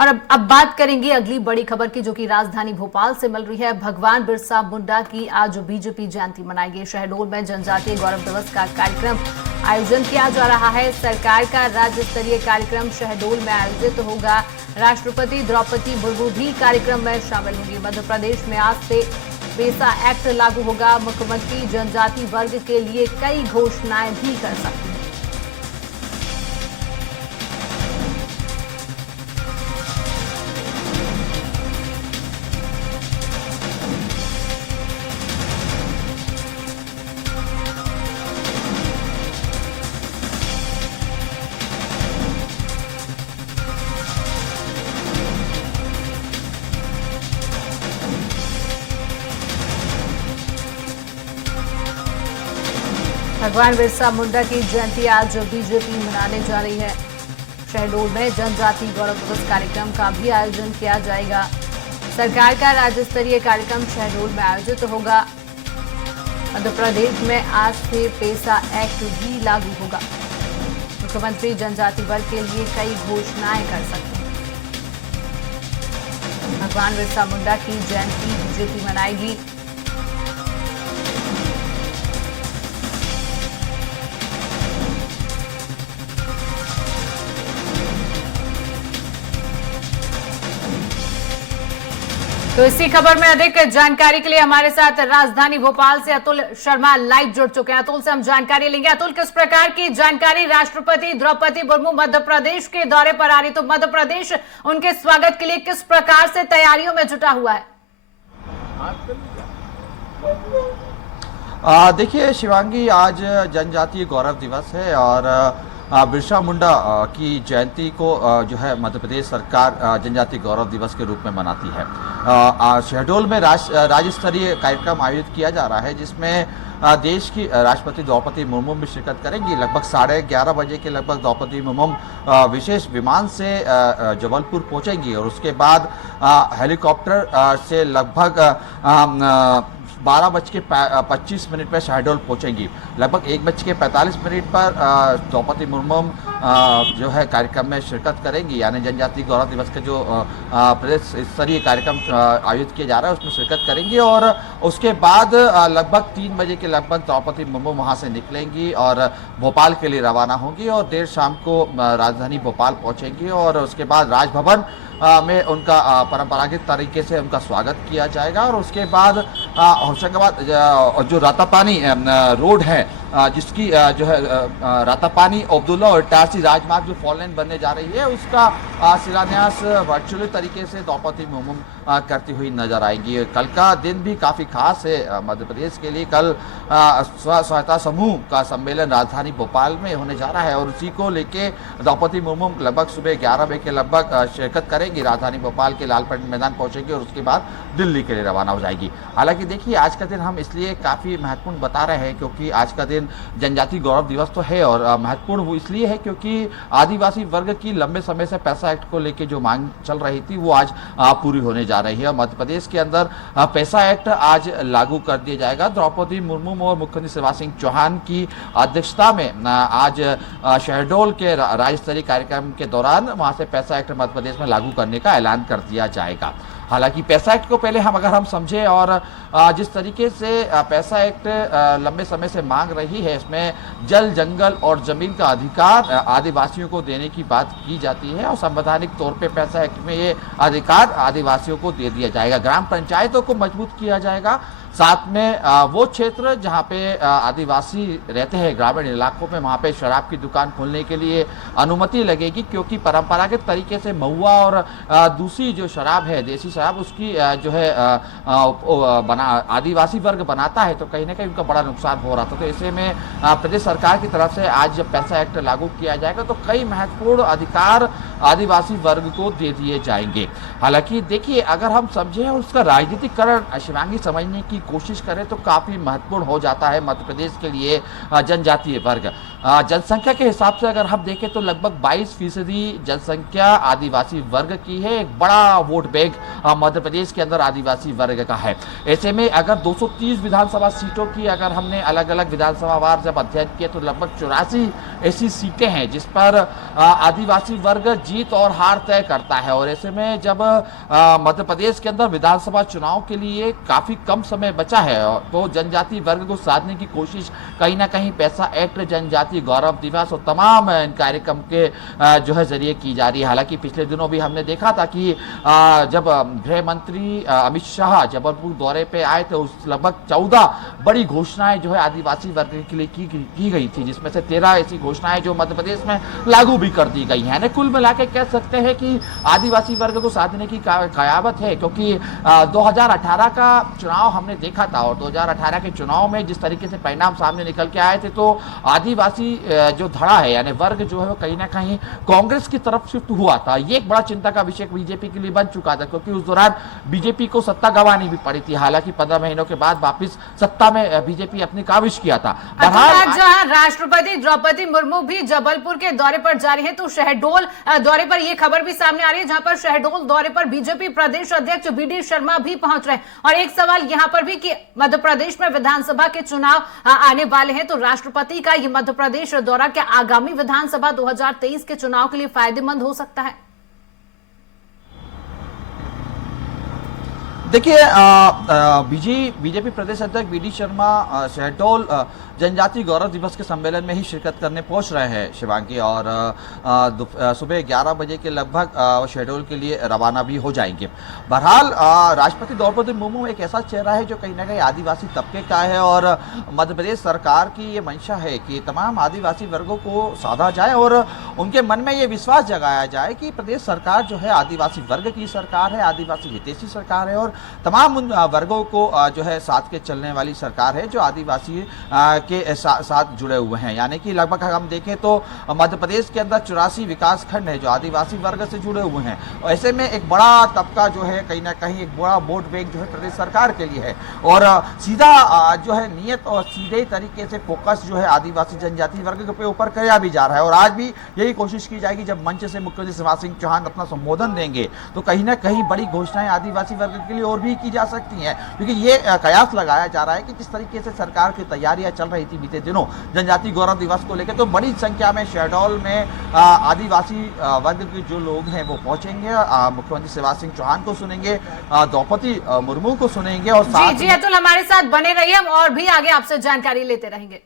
और अब बात करेंगे अगली बड़ी खबर की, जो कि राजधानी भोपाल से मिल रही है। भगवान बिरसा मुंडा की आज बीजेपी जयंती मनाई गई। शहडोल में जनजातीय गौरव दिवस का कार्यक्रम आयोजन किया जा रहा है। सरकार का राज्य स्तरीय कार्यक्रम शहडोल में आयोजित होगा। राष्ट्रपति द्रौपदी मुर्मू भी कार्यक्रम में शामिल होंगी। मध्य प्रदेश में आज से पेसा एक्ट लागू होगा। मुख्यमंत्री जनजाति वर्ग के लिए कई घोषणाएं भी कर सकते हैं। भगवान बिरसा मुंडा की जयंती आज बीजेपी मनाने जा रही है। शहडोल में जनजाति गौरव दिवस कार्यक्रम का भी आयोजन किया जाएगा। सरकार का राज्य स्तरीय कार्यक्रम शहडोल में आयोजित होगा। मध्य प्रदेश में आज से पेसा एक्ट भी लागू होगा। मुख्यमंत्री जनजाति वर्ग के लिए कई घोषणाएं कर सकते हैं। भगवान बिरसा मुंडा की जयंती बीजेपी मनाएगी। तो इसी खबर में अधिक जानकारी के लिए हमारे साथ राजधानी भोपाल से अतुल शर्मा लाइव जुड़ चुके हैं। अतुल से हम जानकारी लेंगे। अतुल, किस प्रकार की जानकारी? राष्ट्रपति द्रौपदी मुर्मू मध्य प्रदेश के दौरे पर आ रही, तो मध्य प्रदेश उनके स्वागत के लिए किस प्रकार से तैयारियों में जुटा हुआ है? देखिए शिवांगी, आज जनजातीय गौरव दिवस है और बिरसा मुंडा की जयंती को जो है मध्य प्रदेश सरकार जनजातीय गौरव दिवस के रूप में मनाती है। शहडोल में राज्य स्तरीय कार्यक्रम आयोजित किया जा रहा है, जिसमें देश की राष्ट्रपति द्रौपदी मुर्मू भी शिरकत करेंगी। लगभग 11:30 बजे के लगभग द्रौपदी मुर्मू विशेश विमान से जबलपुर पहुंचेंगी और उसके बाद हेलीकॉप्टर से लगभग 12:25 पर शहडोल पहुंचेंगी। लगभग 1:45 पर द्रौपदी मुर्मू जो है कार्यक्रम में शिरकत करेंगी, यानी जनजातीय गौरव दिवस का जो प्रदेश स्तरीय कार्यक्रम आयोजित किया जा रहा है उसमें शिरकत करेंगी। और उसके बाद लगभग 3 बजे के लगभग द्रौपदी मुर्मू वहां से निकलेंगी और भोपाल के लिए रवाना होंगी और देर शाम को राजधानी भोपाल पहुंचेंगी और उसके बाद राजभवन में उनका परंपरागत तरीके से उनका स्वागत किया जाएगा। और उसके बाद होशंगाबाद जो रातापानी रोड है, जिसकी जो है रातापानी अब्दुल्ला और इटारसी राजमार्ग जो 4 लेन बनने जा रही है, उसका शिलान्यास वर्चुअली तरीके से द्रौपदी मुर्मू करती हुई नजर आएगी। कल का दिन भी काफ़ी खास है मध्य प्रदेश के लिए। कल स्व सहायता समूह का सम्मेलन राजधानी भोपाल में होने जा रहा है और उसी को लेके द्रौपदी मुर्मू लगभग सुबह 11 बजे के लगभग शिरकत करेंगी। राजधानी भोपाल के लालपरेड मैदान पहुंचेंगी और उसके बाद दिल्ली के लिए रवाना हो जाएगी। हालांकि देखिए, आज का दिन हम इसलिए काफ़ी महत्वपूर्ण बता रहे हैं क्योंकि आज का दिन जनजातीय गौरव दिवस तो है और महत्वपूर्ण वो इसलिए है क्योंकि आदिवासी वर्ग की लंबे समय से पैसा एक्ट को लेकर जो मांग चल रही थी वो आज पूरी होने जा रही है। और मध्य प्रदेश के अंदर पैसा एक्ट आज लागू कर दिया जाएगा। द्रौपदी मुर्मू और मुख्यमंत्री शिवराज सिंह चौहान की अध्यक्षता में आज शहडोल के राज्य स्तरीय कार्यक्रम के दौरान वहां से पैसा एक्ट मध्य प्रदेश में लागू करने का ऐलान कर दिया जाएगा। हालांकि पैसा एक्ट को पहले अगर हम समझें और जिस तरीके से पैसा एक्ट लंबे समय से मांग रही है, इसमें जल, जंगल और जमीन का अधिकार आदिवासियों को देने की बात की जाती है और संवैधानिक तौर पे पैसा एक्ट में ये अधिकार आदिवासियों को दे दिया जाएगा। ग्राम पंचायतों को मजबूत किया जाएगा। साथ में वो क्षेत्र जहाँ पे आदिवासी रहते हैं ग्रामीण इलाकों में, वहाँ पे शराब की दुकान खोलने के लिए अनुमति लगेगी क्योंकि परंपरागत तरीके से महुआ और दूसरी जो शराब है, देसी शराब, उसकी जो है आदिवासी वर्ग बनाता है तो कहीं ना कहीं उनका बड़ा नुकसान हो रहा था। तो ऐसे में प्रदेश सरकार की तरफ से आज जब पैसा एक्ट लागू किया जाएगा तो कई महत्वपूर्ण अधिकार आदिवासी वर्ग को दे दिए जाएंगे। हालांकि देखिए, अगर हम समझें उसका राजनीतिकरण शिवांगी समझने की कोशिश करें तो काफ़ी महत्वपूर्ण हो जाता है मध्य प्रदेश के लिए जनजातीय वर्ग। जनसंख्या के हिसाब से अगर हम देखें तो लगभग 22% जनसंख्या आदिवासी वर्ग की है। एक बड़ा वोट बैंक मध्य प्रदेश के अंदर आदिवासी वर्ग का है। ऐसे में अगर 230 विधानसभा सीटों की अगर हमने अलग अलग विधानसभा वार जब अध्ययन किया तो लगभग 84 ऐसी सीटें हैं जिस पर आदिवासी वर्ग जीत और हार तय करता है। और ऐसे में जब मध्य प्रदेश के अंदर विधानसभा चुनाव के लिए काफी कम समय बचा है तो जनजातीय वर्ग को साधने की कोशिश कहीं ना कहीं पैसा एक्ट, जनजातीय गौरव दिवस और तमाम कार्यक्रम के जो है जरिए की जा रही है। हालांकि पिछले दिनों भी हमने देखा था कि जब गृह मंत्री अमित शाह जबलपुर दौरे पे आए थे उस लगभग 14 बड़ी घोषणाएं जो है आदिवासी वर्ग के लिए की गई थी, जिसमें से 13 ऐसी घोषणाएं जो मध्य प्रदेश में लागू भी कर दी गई हैं। कुल मिला के कह सकते हैं कि आदिवासी वर्ग को साधने की कयावत है, क्योंकि 2018 का चुनाव हमने देखा था और 2018 के चुनाव में जिस तरीके से परिणाम सामने निकल के आए थे तो आदिवासी जो धड़ा है यानी वर्ग जो है वो कहीं ना कहीं कांग्रेस की तरफ शिफ्ट हुआ था। ये एक बड़ा चिंता का विषय बीजेपी के लिए बन चुका था, क्योंकि उस दौरान बीजेपी को सत्ता गंवानी भी पड़ी थी। हालांकि 15 महीनों के बाद वापिस सत्ता में बीजेपी अपनी काबिज किया था। जहां राष्ट्रपति द्रौपदी मुर्मू भी जबलपुर के दौरे पर जा रही है तो शहडोल दौरे पर यह खबर भी सामने आ रही है, जहां पर शहडोल दौरे पर बीजेपी प्रदेश अध्यक्ष बीडी शर्मा भी पहुंच रहे हैं। और एक सवाल यहां पर भी कि मध्य प्रदेश में विधानसभा के चुनाव आने वाले हैं तो राष्ट्रपति का ये मध्य प्रदेश दौरा क्या आगामी विधानसभा 2023 के चुनाव के लिए फायदेमंद हो सकता है? देखिए, बीजेपी प्रदेश अध्यक्ष बीडी शर्मा शहडोल जनजातीय गौरव दिवस के सम्मेलन में ही शिरकत करने पहुंच रहे हैं शिवांगी, और सुबह 11 बजे के लगभग शहडोल के लिए रवाना भी हो जाएंगे। बहरहाल राष्ट्रपति द्रौपदी मुर्मू एक ऐसा चेहरा है जो कहीं ना कहीं आदिवासी तबके का है और मध्य प्रदेश सरकार की ये मंशा है कि तमाम आदिवासी वर्गों को साधा जाए और उनके मन में ये विश्वास जगाया जाए कि प्रदेश सरकार जो है आदिवासी वर्ग की सरकार है, आदिवासी हितैषी सरकार है और तमाम उन वर्गों को जो है साथ के चलने वाली सरकार है जो आदिवासी के साथ जुड़े हुए हैं। यानी कि लगभग हम देखें तो मध्य प्रदेश के अंदर 84 विकास खंड है जो आदिवासी वर्ग से जुड़े हुए हैं। और ऐसे में एक बड़ा तबका जो है कहीं ना कहीं एक बड़ा वोट बैंक जो है प्रदेश सरकार के लिए है और सीधा जो है नियत और सीधे तरीके से फोकस जो है आदिवासी जनजातीय वर्ग के ऊपर किया भी जा रहा है। और आज भी यही कोशिश की जाएगी, जब मंच से मुख्यमंत्री शिवराज सिंह चौहान अपना संबोधन देंगे तो कहीं ना कहीं बड़ी घोषणाएं आदिवासी वर्ग के लिए और भी की जा सकती हैं, क्योंकि ये कयास लगाया जा रहा है कि जिस तरीके से सरकार की तैयारियां चल रही थी बीते दिनों जनजातीय गौरव दिवस को लेकर, तो बड़ी संख्या में शहडोल में आदिवासी वर्ग के जो लोग हैं वो पहुंचेंगे, मुख्यमंत्री शिवराज सिंह चौहान को सुनेंगे, द्रौपदी मुर्मू को सुनेंगे और जी अतुल हमारे साथ बने रहिए, हम और भी आगे आपसे जानकारी लेते रहेंगे।